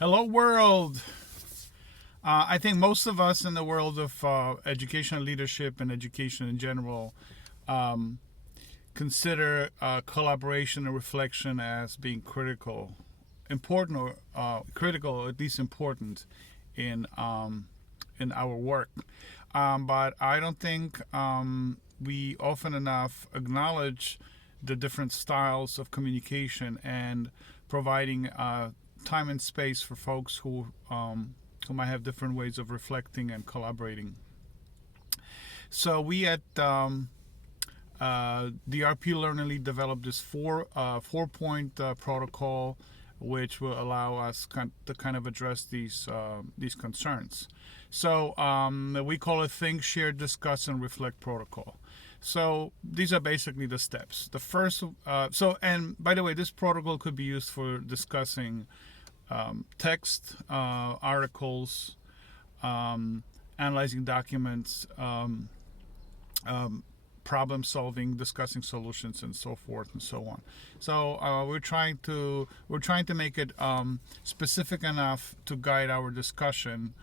Hello, world. I think most of us in the world of education and leadership and education in general um, consider collaboration and reflection as being critical, important, or critical, or at least important in our work. But I don't think we often enough acknowledge the different styles of communication and providing time and space for folks who might have different ways of reflecting and collaborating. So we at DRP Learn and Lead developed this four point protocol, which will allow us to kind of address these concerns. So we call it Think, Share, Discuss, and Reflect protocol. So these are basically the steps. The first, and by the way, this protocol could be used for discussing text, articles, analyzing documents, um, problem solving, discussing solutions, and so forth and so on. So we're trying to make it specific enough to guide our discussion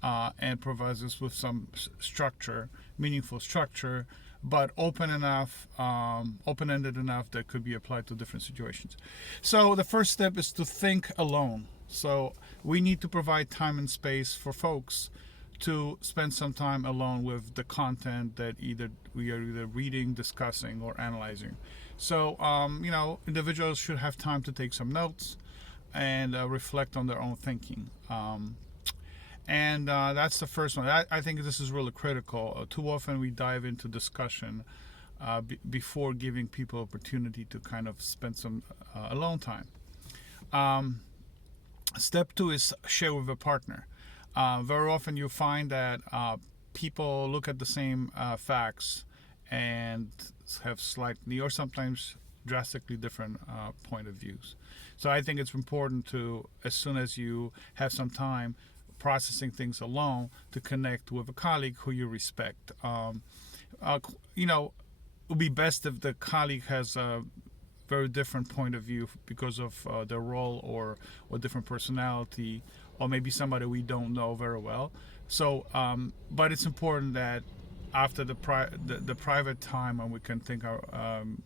and provide us with some structure, meaningful structure, but open-ended enough that could be applied to different situations. So the first step is to think alone. So we need to provide time and space for folks to spend some time alone with the content that we are either reading, discussing, or analyzing. So individuals should have time to take some notes and reflect on their own thinking. And that's the first one. I think this is really critical. Too often we dive into discussion before giving people opportunity to kind of spend some alone time. Um, Step two is share with a partner. Very often you find that people look at the same facts and have slightly or sometimes drastically different point of views. So I think it's important to, as soon as you have some time processing things alone, to connect with a colleague who you respect. It would be best if the colleague has a very different point of view because of their role or different personality, or maybe somebody we don't know very well. So, but it's important that after the private time when we can think on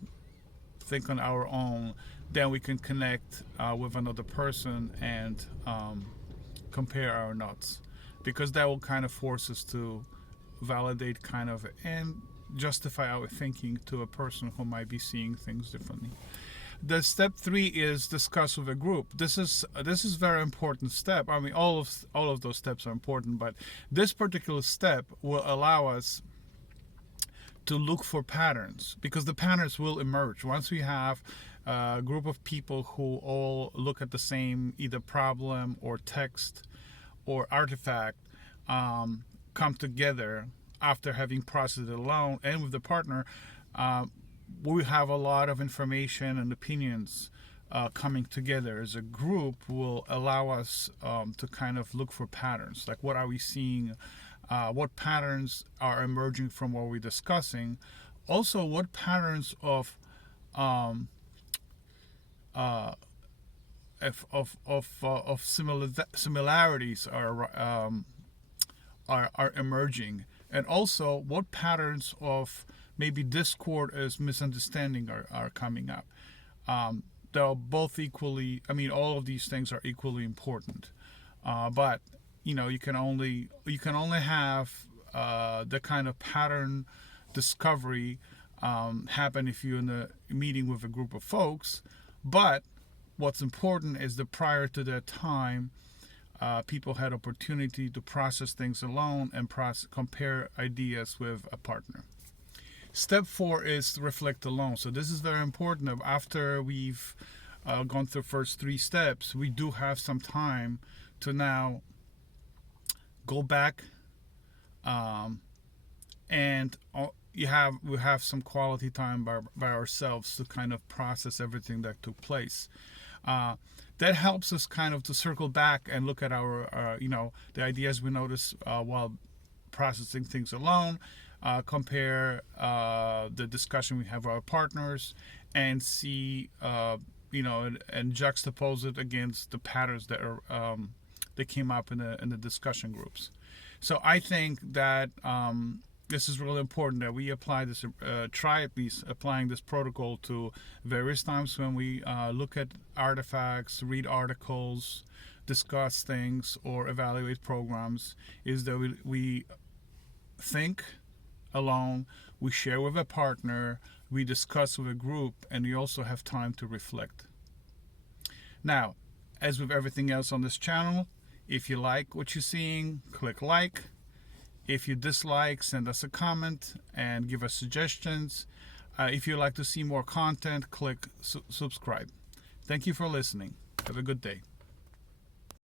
our own, then we can connect with another person and compare our notes, because that will kind of force us to validate kind of and justify our thinking to a person who might be seeing things differently. The step three is discuss with a group. This is very important step. I mean, all of those steps are important, but this particular step will allow us to look for patterns, because the patterns will emerge once we have a group of people who all look at the same either problem or text or artifact, come together after having processed it alone and with the partner. We have a lot of information and opinions coming together as a group will allow us to kind of look for patterns, like what are we seeing, what patterns are emerging from what we're discussing, also what patterns um, uh, of similarities are emerging, and also what patterns of maybe discord as misunderstanding are coming up. They're both equally. I mean, all of these things are equally important, but you can only have the kind of pattern discovery happen if you're in a meeting with a group of folks. But what's important is that prior to that time, people had opportunity to process things alone and compare ideas with a partner. Step four is reflect alone. So this is very important. After we've gone through the first three steps, we do have some time to now go back, um, and we have some quality time by ourselves to kind of process everything that took place. Uh, that helps us kind of to circle back and look at our the ideas we notice while processing things alone, compare the discussion we have with our partners, and see and juxtapose it against the patterns that are that came up in the discussion groups. So I think that this is really important that we apply this, try at least applying this protocol to various times when we look at artifacts, read articles, discuss things, or evaluate programs, is that we think alone, we share with a partner, we discuss with a group, and we also have time to reflect. Now, as with everything else on this channel, if you like what you're seeing, click like. If you dislike, send us a comment and give us suggestions. If you'd like to see more content, click subscribe. Thank you for listening. Have a good day.